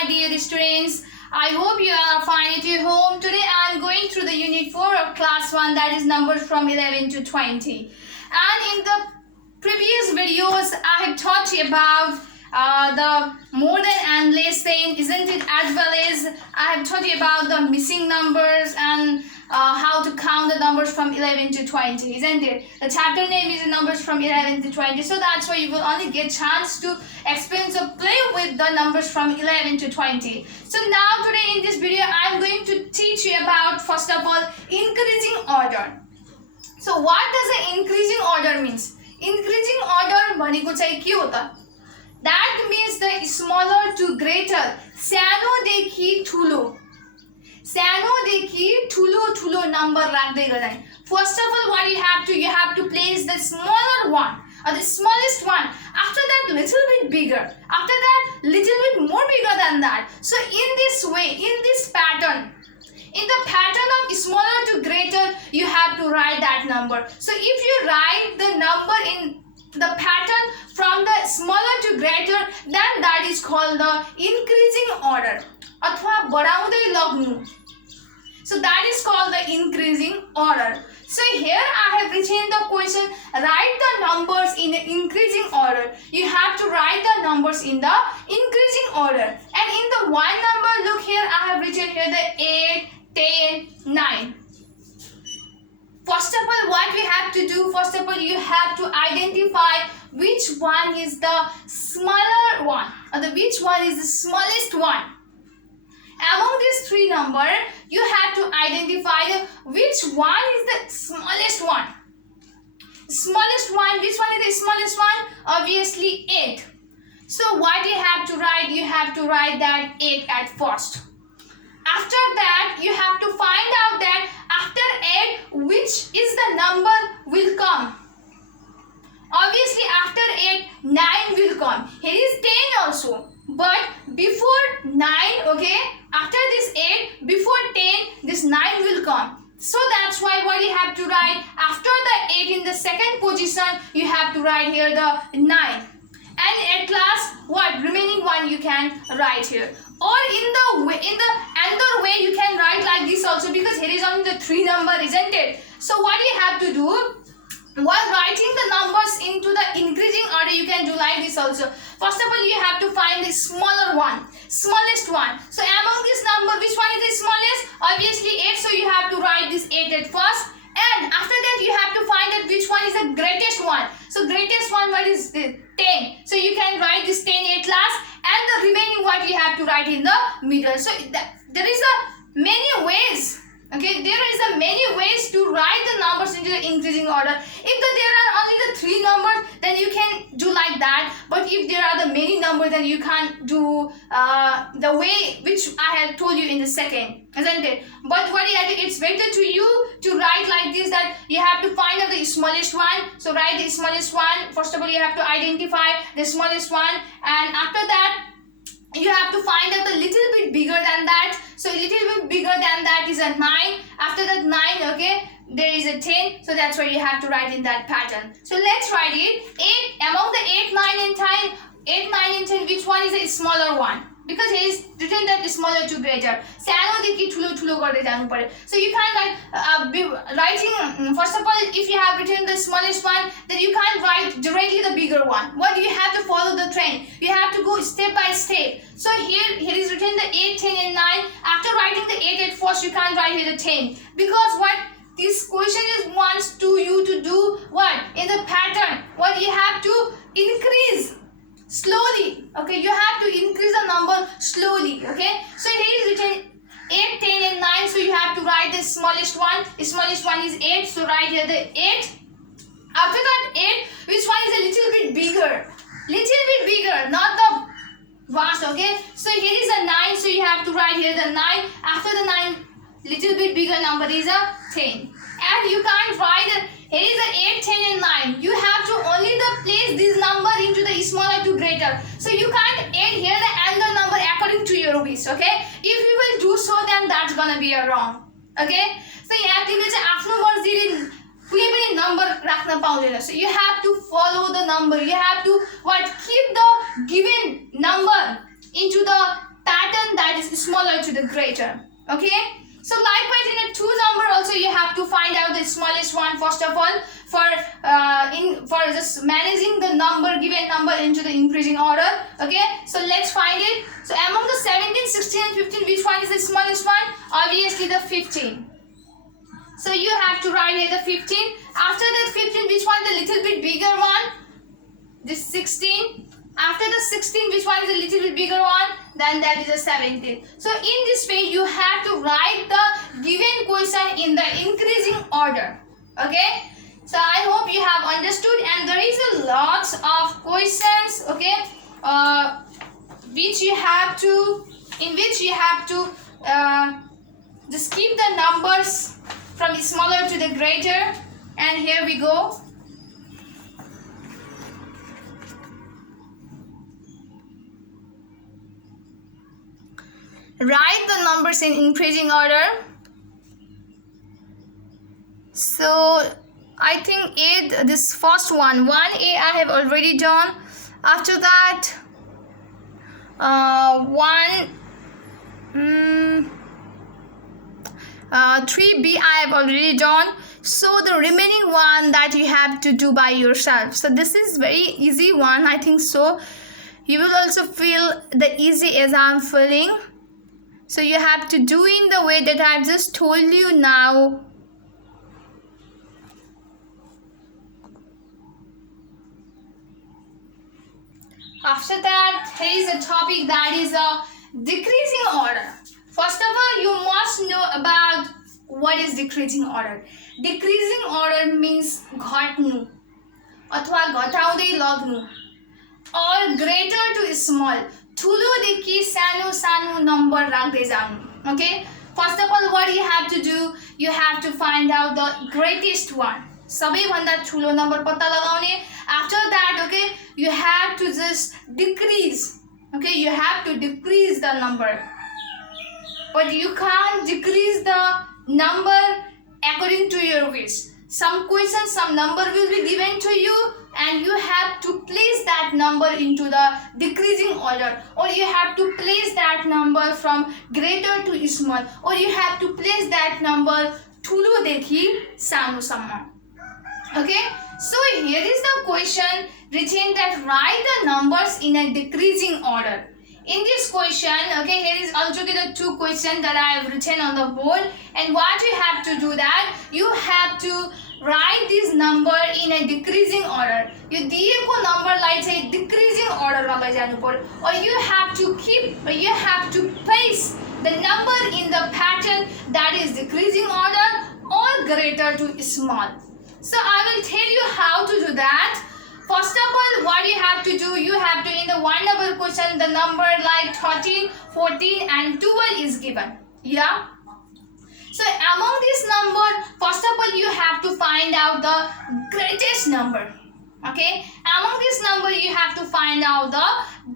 my dear students. I hope you are fine at your home. Today I am going through the unit 4 of class 1, that is numbers from 11 to 20. And in the previous videos I have taught you about the more than and less than, isn't it, as well as I have taught you about the missing numbers and how to count the numbers from 11 to 20, isn't it? The chapter name is numbers from 11 to 20, so that's why you will only get chance to experience or play with the numbers from 11 to 20. So now today in this video I am going to teach you about, first of all, increasing order. So what does the increasing order means? Increasing order भनेको चाहिँ के हो त? That means the smaller to greater, सानोदेखि ठुलो, सानोदेखि ठुलो ठुलो number राख्दै गर्दैन. First of all, what you have to place the smaller one or the smallest one. After that, little bit bigger. After that, little bit more bigger than that. So in this way, in this pattern, in the pattern of smaller to greater, you have to write that number. So if you write the number in the pattern from the smaller to greater, then that is called the increasing order. अथवा बढाउँदै लग्नु. So that is called the increasing order. So here I have written the question, write the numbers in the increasing order. You have to write the numbers in the increasing order. And in the one number, look here, I have written here the 8, 10, 9. First of all, what we have to do, first of all, you have to identify which one is the smaller one, or which one is the smallest one. Among these three numbers, you have to identify which one is the smallest one. Smallest one, which one is the smallest one? Obviously 8. So what you have to write? You have to write that 8 at first. After that, you have to find out that after 8, which is the number will come. Obviously after 8, 9 will come. Here is 10 also. But before 9, okay, after this 8, before 10, this 9 will come. So that's why what you have to write, after the 8 in the second position, you have to write here the 9. And at last, what remaining one you can write here. Or in the another way you can write like this also, because here is only the 3 number, isn't it? So what you have to do, while writing the numbers into the increasing order, you can do like this also. First of all, you have to find the smaller one, smallest one. So among this number, which one is the smallest? Obviously 8, so you have to write this 8 at first. And after that, you have to find out which one is the greatest one. So greatest one, what is the 10? So you can write this 10 at last, and the remaining what you have to write in the middle. So there is a many ways. Okay, there is a many ways to write the numbers into the increasing order. If there are only the 3 numbers, then you can do like that. But if there are the many numbers, then you can't do the way which I have told you in the second, isn't it? But what it's better to you to write like this, that you have to find out the smallest one. So write the smallest one. First of all, you have to identify the smallest one, and after that, you have to find out a little bit bigger than that. So a little bit bigger than that is a 9. After that 9, okay, there is a 10. So that's why you have to write in that pattern. So let's write it. 8, among the 8, 9 and 10, 8, 9 and 10, which one is a smaller one? Because he is written that smaller to greater. सानोदेखि ठुलो ठुलो गर्दै जानु पर्यो. So you can't writing, first of all, if you have written the smallest one, then you can't write directly the bigger one. What you have to follow the trend. You have to go step by step. So here is written the 8, 10 and 9. After writing the 8 at first, you can't write here the 10. Because what this question is wants to you to do, what? In the pattern, what you have to increase slowly. Okay, you have to increase the number slowly. Okay, so here is written 8, 10 and 9. So you have to write the smallest one. The smallest one is 8. So write here the 8. After that 8, which one is a little bit bigger? Little bit bigger, not the vast. Okay, so here is a 9. So you have to write here the 9. After the 9, little bit bigger number is a 10. And you can't write it. Here is the 8, 10 and 9. You have to only place this number into the smaller to greater. So you can't add here the another number according to your wish. Okay, if you will do so, then that's gonna be a wrong. Okay, so यहाँ तिमीले चाहिँ आफ्नो मर्जीले कुनै पनि number राख्न पाउँदैन. So you have to follow the number. You have to keep the given number into the pattern pattern that is smaller to the greater. Okay, so likewise in a 2 number also you have to find out the smallest one first of all for just managing the given number into the increasing order. Okay, so let's find it. So among the 17, 16 and 15, which one is the smallest one? Obviously the 15. So you have to write here the 15. After that 15, which one is the little bit bigger one? This 16. After the 16, which one is a little bit bigger one? Then that is a 17. So in this way, you have to write the given question in the increasing order. Okay. So I hope you have understood, and there is a lot of questions. Okay, in which you have to just keep the numbers from smaller to the greater. And here we go. Write the numbers in increasing order. So I think this first one, 1A I have already done. After that 3B I have already done. So the remaining one that you have to do by yourself. So this is very easy one, I think so. You will also feel the easy as I am feeling. So you have to do in the way that I have just told you now. After that, here is a topic that is a decreasing order. First of all, you must know about what is decreasing order. Decreasing order means घट्नु अथवा घटाउँदै लग्नु, or greater to small. ठुलोदेखि सानो सानो number राख्दै जानु. Okay, first of all what you have to do, you have to find out the greatest one. सबैभन्दा ठुलो number पत्ता लगाउने. After that, okay, you have to just decrease. Okay, you have to decrease the number, but you can't decrease the number according to your wish. Some questions, some number will be given to you, and you have to place that number into the decreasing order, or you have to place that number from greater to small, or you have to place that number ठुलोदेखि सानोसम्म. Okay, so here is the question written that write the numbers in a decreasing order. In this question, okay, here is also the two questions that I have written on the board, and what you have to do that you have to write this number in a decreasing order. यो दिएको नम्बरलाई चाहिँ decreasing order मा लैजानु पर्यो, or you have to place the number in the pattern that is decreasing order or greater to small. So I will tell you how to do that. First of all, what you have to do, you have to, in the one number question, the number like 13, 14 and 12 is given. Yeah. So among this number, first of all, you have to find out the greatest number. Okay. Among this number, you have to find out the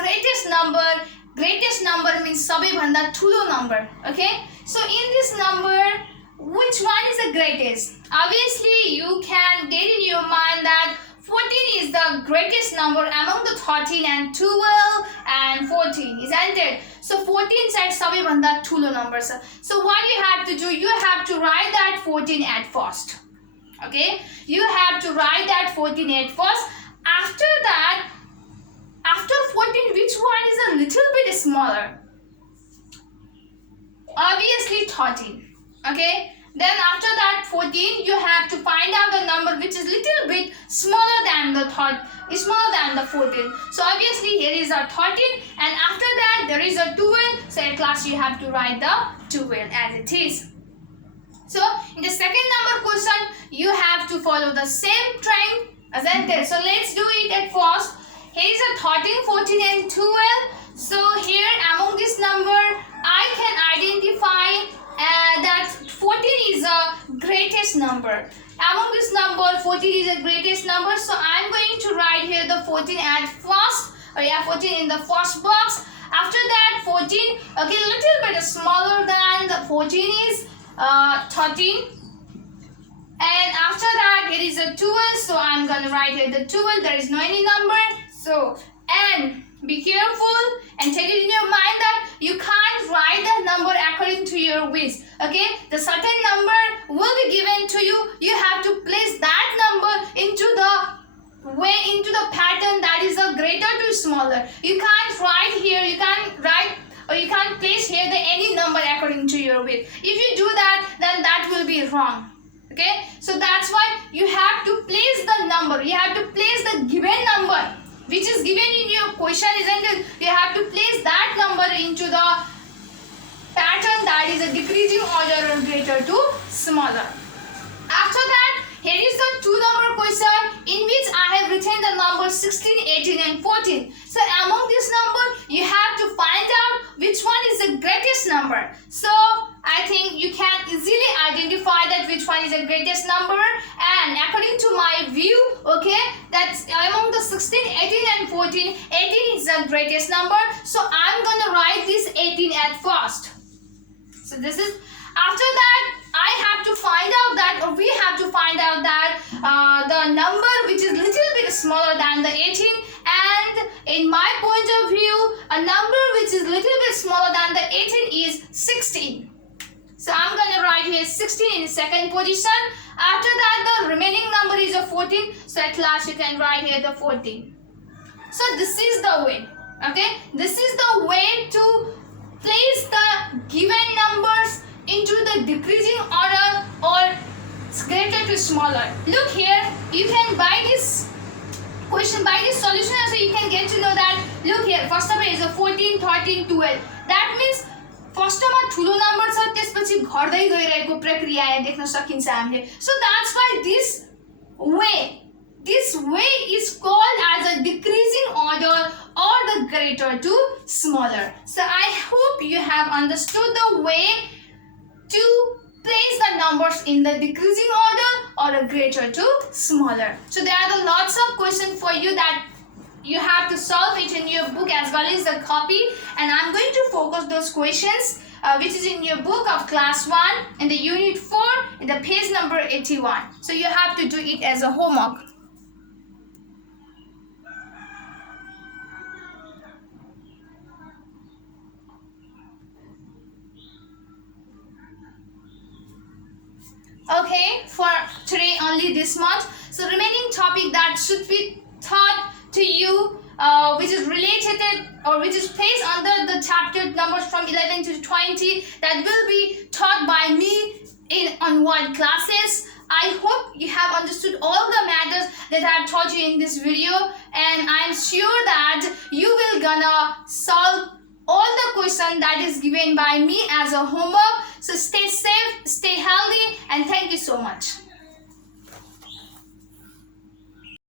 greatest number. Greatest number means सबैभन्दा ठुलो number. Okay. So in this number, which one is the greatest? Obviously, you can get in your mind that 14 is the greatest number among the 13 and 12 and 14, isn't it? So 14 says सबैभन्दा ठुलो number. So what you have to do, you have to write that 14 at first. Okay, you have to write that 14 at first. After that, after 14, which one is a little bit smaller? Obviously 13. Okay. Then after that 14, you have to find out the number which is little bit smaller than the 14. So obviously here is a 13, and after that there is a 12. So at last you have to write the 12 as it is. So in the second number question, you have to follow the same trend, isn't it? So let's do it at first. Here is a 13, 14 and 12. So here among this number, I can identify that 14 is the greatest number. Among this number, 14 is the greatest number. So I'm going to write here the 14 at first. 14 in the first box. After that 14, okay, a little bit smaller than the 14 is 13. And after that it is a 12. So I'm going to write here the 12. There is no any number. So, and be careful and take it in your mind that you can't write the number according to your wish. Okay, the certain number will be given to you. You have to place that number into the pattern that is a greater to smaller. You can't write here, you can't write or you can't place here any number according to your wish. If you do that, then that will be wrong. Okay, so that's why you have to place the number. You have to place the given number which is given in your question, isn't it? You have to place that number into the pattern that is a decreasing order or greater to smaller. After that, here is the 2-number question in which I have written the numbers 16, 18 and 14. So among this number, you have to find out which one is the greatest number. So I think you can easily identify that which one is the greatest number, and according to my view, okay, that's among the 16, 18 and 14, 18 is the greatest number. So I'm going to write this 18 at first. So this is, after that, I have to find out that, or we have to find out that the number which is little bit smaller than the 18, and in my point of view, a number which is little bit smaller than the 18 is 16. So I'm going to write here 16 in second position. After that, the remaining number is a 14. So at last you can write here the 14. So this is the way. Okay, this is the way to place the given numbers into the decreasing order or greater to smaller. Look here, you can buy this question, by this solution, so you can get to know that. Look here, first of all is a 14, 13, 12. That means first of all ठुलो number छ, त्यसपछि घट्दै गइरहेको प्रक्रिया देख्न सकिन्छ हामीले. So that's why this way is called as a decreasing order or the greater to smaller. So I hope you have understood the way to place the numbers in the decreasing order or a greater to smaller. So there are lots of questions for you that you have to solve it in your book as well as the copy, and I'm going to focus those questions which is in your book of class 1 in the unit 4 in the page number 81. So you have to do it as a homework. Okay, for today only this much. So remaining topic that should be taught to you which is related or which is placed under the chapter numbers from 11 to 20, that will be taught by me in onward classes. I hope you have understood all the matters that I have taught you in this video, and I'm sure that you will gonna solve all the questions that is given by me as a homework. So stay safe, stay healthy, and thank you so much.